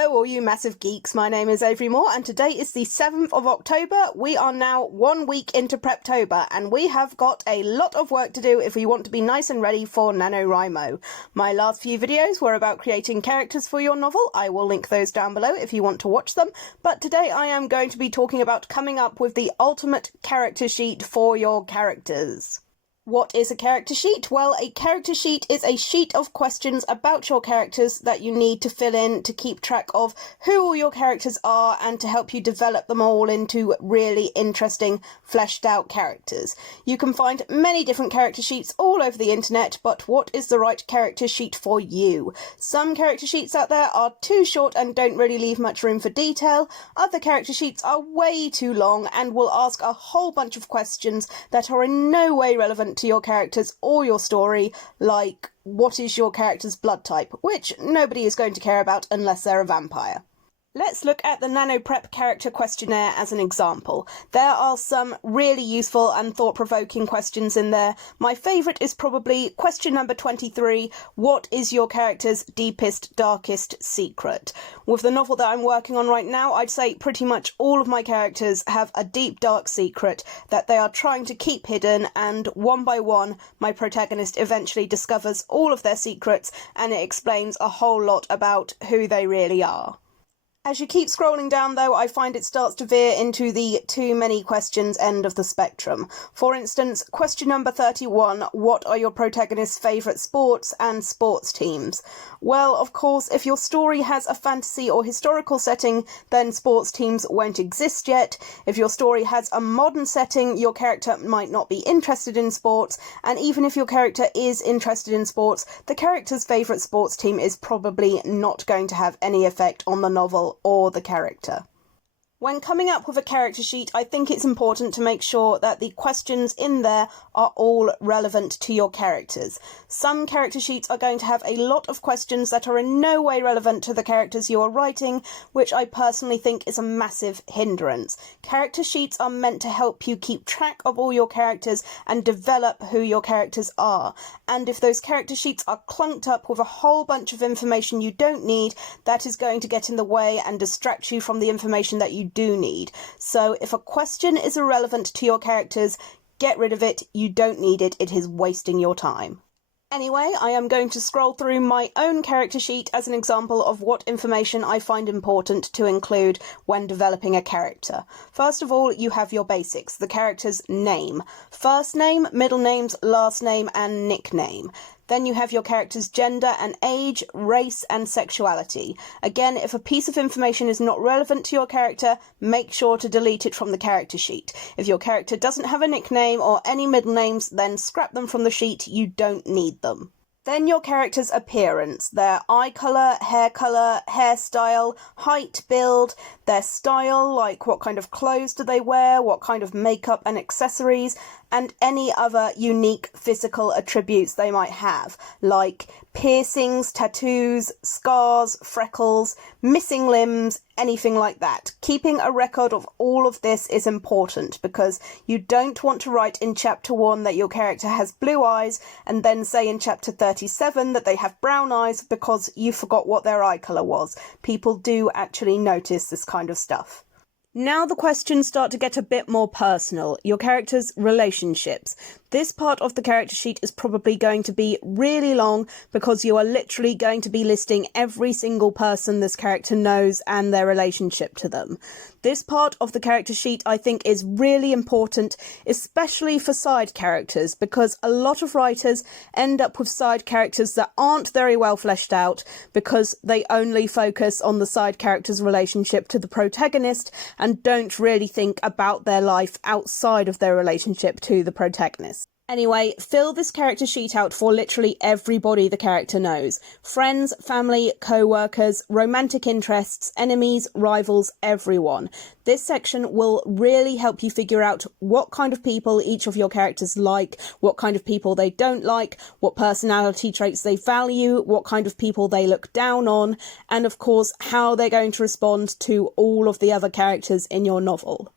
Hello all you massive geeks, my name is Avery Moore and today is the 7th of October. We are now 1 week into Preptober and we have got a lot of work to do if we want to be nice and ready for NaNoWriMo. My last few videos were about creating characters for your novel. I will link those down below if you want to watch them, but today I am going to be talking about coming up with the ultimate character sheet for your characters. What is a character sheet? Well, a character sheet is a sheet of questions about your characters that you need to fill in to keep track of who all your characters are and to help you develop them all into really interesting, fleshed out characters. You can find many different character sheets all over the internet, but what is the right character sheet for you? Some character sheets out there are too short and don't really leave much room for detail. Other character sheets are way too long and will ask a whole bunch of questions that are in no way relevant to your characters or your story, like what is your character's blood type, which nobody is going to care about unless they're a vampire. Let's look at the NaNoPrep character questionnaire as an example. There are some really useful and thought-provoking questions in there. My favourite is probably question number 23, what is your character's deepest, darkest secret? With the novel that I'm working on right now, I'd say pretty much all of my characters have a deep, dark secret that they are trying to keep hidden, and one by one, my protagonist eventually discovers all of their secrets, and it explains a whole lot about who they really are. As you keep scrolling down though, I find it starts to veer into the too many questions end of the spectrum. For instance, question number 31, what are your protagonist's favourite sports and sports teams? Well, of course, if your story has a fantasy or historical setting, then sports teams won't exist yet. If your story has a modern setting, your character might not be interested in sports, and even if your character is interested in sports, the character's favourite sports team is probably not going to have any effect on the novel or the character. When coming up with a character sheet, I think it's important to make sure that the questions in there are all relevant to your characters. Some character sheets are going to have a lot of questions that are in no way relevant to the characters you are writing, which I personally think is a massive hindrance. Character sheets are meant to help you keep track of all your characters and develop who your characters are. And if those character sheets are clunked up with a whole bunch of information you don't need, that is going to get in the way and distract you from the information that you do need. So if a question is irrelevant to your characters, get rid of it. You don't need it. It is wasting your time. Anyway, I am going to scroll through my own character sheet as an example of what information I find important to include when developing a character. First of all, you have your basics, the character's name. First name, middle names, last name, and nickname. Then you have your character's gender and age, race and sexuality. Again, if a piece of information is not relevant to your character, make sure to delete it from the character sheet. If your character doesn't have a nickname or any middle names, then scrap them from the sheet. You don't need them. Then your character's appearance, their eye colour, hairstyle, height, build, their style, like what kind of clothes do they wear, what kind of makeup and accessories, and any other unique physical attributes they might have, like piercings, tattoos, scars, freckles, missing limbs, anything like that. Keeping a record of all of this is important because you don't want to write in chapter 1 that your character has blue eyes and then say in chapter 37 that they have brown eyes because you forgot what their eye colour was. People do actually notice this kind of stuff. Now the questions start to get a bit more personal. Your character's relationships. This part of the character sheet is probably going to be really long because you are literally going to be listing every single person this character knows and their relationship to them. This part of the character sheet I think is really important, especially for side characters, because a lot of writers end up with side characters that aren't very well fleshed out because they only focus on the side character's relationship to the protagonist and don't really think about their life outside of their relationship to the protagonist. Anyway, fill this character sheet out for literally everybody the character knows. Friends, family, co-workers, romantic interests, enemies, rivals, everyone. This section will really help you figure out what kind of people each of your characters like, what kind of people they don't like, what personality traits they value, what kind of people they look down on, and of course how they're going to respond to all of the other characters in your novel.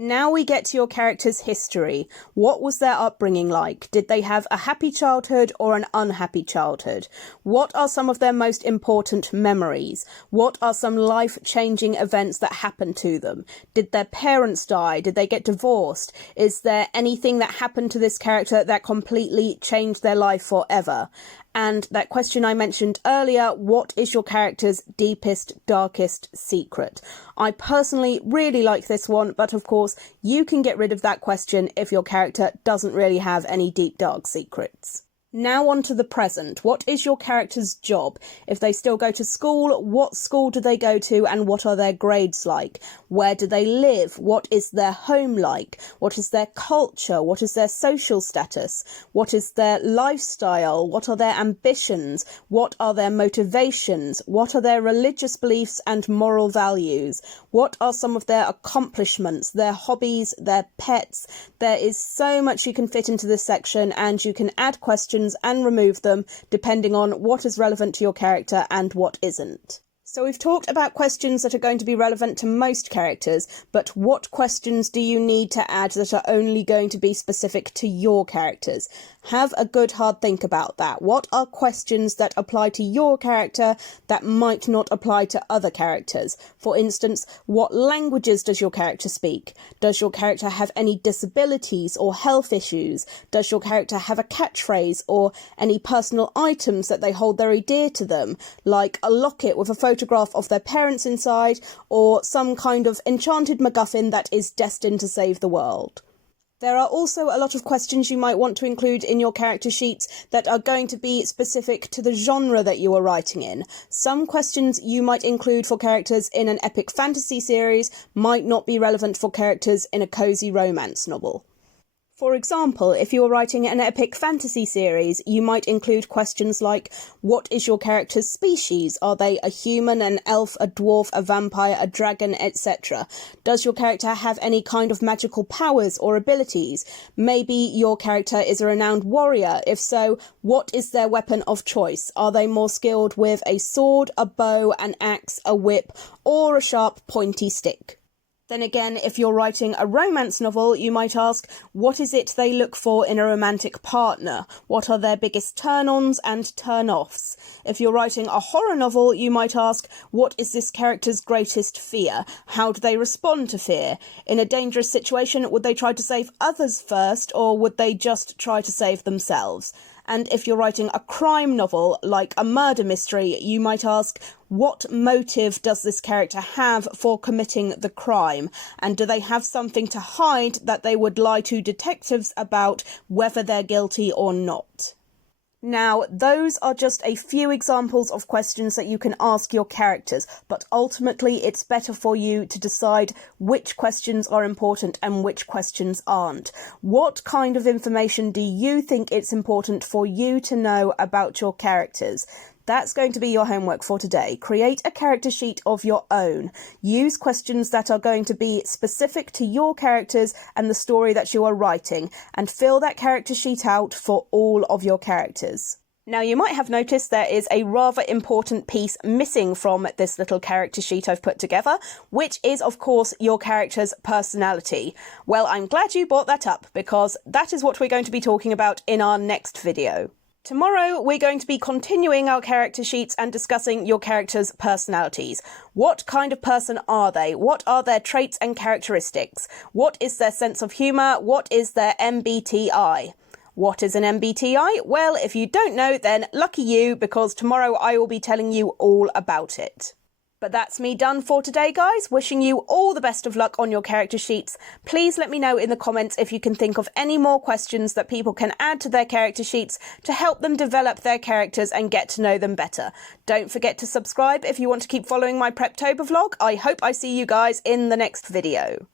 Now we get to your character's history. What was their upbringing like? Did they have a happy childhood or an unhappy childhood? What are some of their most important memories? What are some life-changing events that happened to them? Did their parents die? Did they get divorced? Is there anything that happened to this character that completely changed their life forever? And that question I mentioned earlier, what is your character's deepest, darkest secret? I personally really like this one, but of course you can get rid of that question if your character doesn't really have any deep, dark secrets. Now on to the present. What is your character's job? If they still go to school, what school do they go to and what are their grades like? Where do they live? What is their home like? What is their culture? What is their social status? What is their lifestyle? What are their ambitions? What are their motivations? What are their religious beliefs and moral values? What are some of their accomplishments, their hobbies, their pets? There is so much you can fit into this section, and you can add questions and remove them depending on what is relevant to your character and what isn't. So we've talked about questions that are going to be relevant to most characters, but what questions do you need to add that are only going to be specific to your characters? Have a good hard think about that. What are questions that apply to your character that might not apply to other characters? For instance, what languages does your character speak? Does your character have any disabilities or health issues? Does your character have a catchphrase or any personal items that they hold very dear to them, like a locket with a photograph of their parents inside, or some kind of enchanted MacGuffin that is destined to save the world? There are also a lot of questions you might want to include in your character sheets that are going to be specific to the genre that you are writing in. Some questions you might include for characters in an epic fantasy series might not be relevant for characters in a cozy romance novel. For example, if you are writing an epic fantasy series, you might include questions like, what is your character's species? Are they a human, an elf, a dwarf, a vampire, a dragon, etc.? Does your character have any kind of magical powers or abilities? Maybe your character is a renowned warrior. If so, what is their weapon of choice? Are they more skilled with a sword, a bow, an axe, a whip, or a sharp, pointy stick? Then again, if you're writing a romance novel, you might ask, what is it they look for in a romantic partner? What are their biggest turn-ons and turn-offs? If you're writing a horror novel, you might ask, what is this character's greatest fear? How do they respond to fear? In a dangerous situation, would they try to save others first, or would they just try to save themselves? And if you're writing a crime novel, like a murder mystery, you might ask, what motive does this character have for committing the crime? And do they have something to hide that they would lie to detectives about, whether they're guilty or not? Now, those are just a few examples of questions that you can ask your characters, but ultimately it's better for you to decide which questions are important and which questions aren't. What kind of information do you think it's important for you to know about your characters? That's going to be your homework for today. Create a character sheet of your own. Use questions that are going to be specific to your characters and the story that you are writing, and fill that character sheet out for all of your characters. Now, you might have noticed there is a rather important piece missing from this little character sheet I've put together, which is, of course, your character's personality. Well, I'm glad you brought that up, because that is what we're going to be talking about in our next video. Tomorrow, we're going to be continuing our character sheets and discussing your character's personalities. What kind of person are they? What are their traits and characteristics? What is their sense of humour? What is their MBTI? What is an MBTI? Well, if you don't know, then lucky you, because tomorrow I will be telling you all about it. But that's me done for today, guys. Wishing you all the best of luck on your character sheets. Please let me know in the comments if you can think of any more questions that people can add to their character sheets to help them develop their characters and get to know them better. Don't forget to subscribe if you want to keep following my Preptober vlog. I hope I see you guys in the next video.